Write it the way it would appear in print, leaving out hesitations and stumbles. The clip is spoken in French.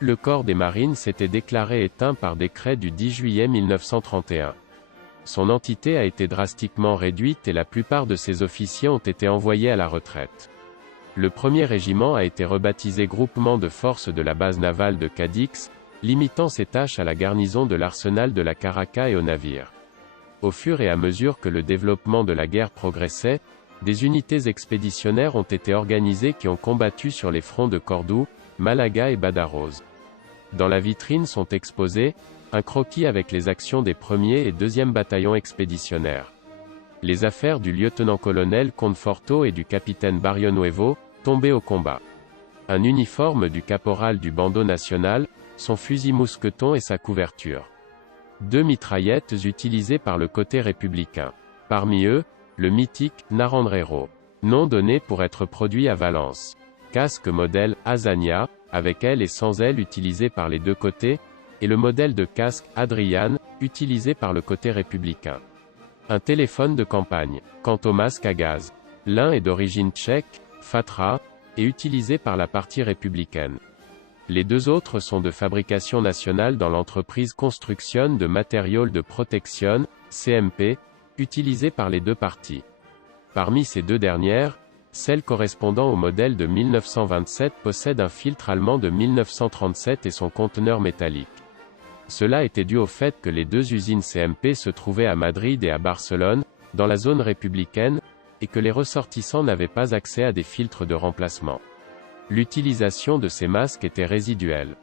Le corps des marines s'était déclaré éteint par décret du 10 juillet 1931. Son entité a été drastiquement réduite et la plupart de ses officiers ont été envoyés à la retraite. Le premier régiment a été rebaptisé Groupement de forces de la base navale de Cadix, limitant ses tâches à la garnison de l'arsenal de la Caracas et aux navires. Au fur et à mesure que le développement de la guerre progressait, des unités expéditionnaires ont été organisées qui ont combattu sur les fronts de Cordoue, Malaga et Badajoz. Dans la vitrine sont exposés, un croquis avec les actions des 1er et 2e bataillons expéditionnaires. Les affaires du lieutenant-colonel Conforto et du capitaine Barrionuevo, tombés au combat. Un uniforme du caporal du Bando national, son fusil mousqueton et sa couverture. 2 mitraillettes utilisées par le côté républicain. Parmi eux, le mythique Narandrero. Nom donné pour être produit à Valence. Casque modèle Azania, avec aile et sans aile utilisé par les deux côtés, et le modèle de casque Adrian, utilisé par le côté républicain. Un téléphone de campagne. Quant au masque à gaz, l'un est d'origine tchèque, Fatra, et utilisé par la partie républicaine. Les deux autres sont de fabrication nationale dans l'entreprise Construction de Material de Protection, CMP, utilisée par les deux parties. Parmi ces deux dernières, celle correspondant au modèle de 1927 possède un filtre allemand de 1937 et son conteneur métallique. Cela était dû au fait que les deux usines CMP se trouvaient à Madrid et à Barcelone, dans la zone républicaine, et que les ressortissants n'avaient pas accès à des filtres de remplacement. L'utilisation de ces masques était résiduelle.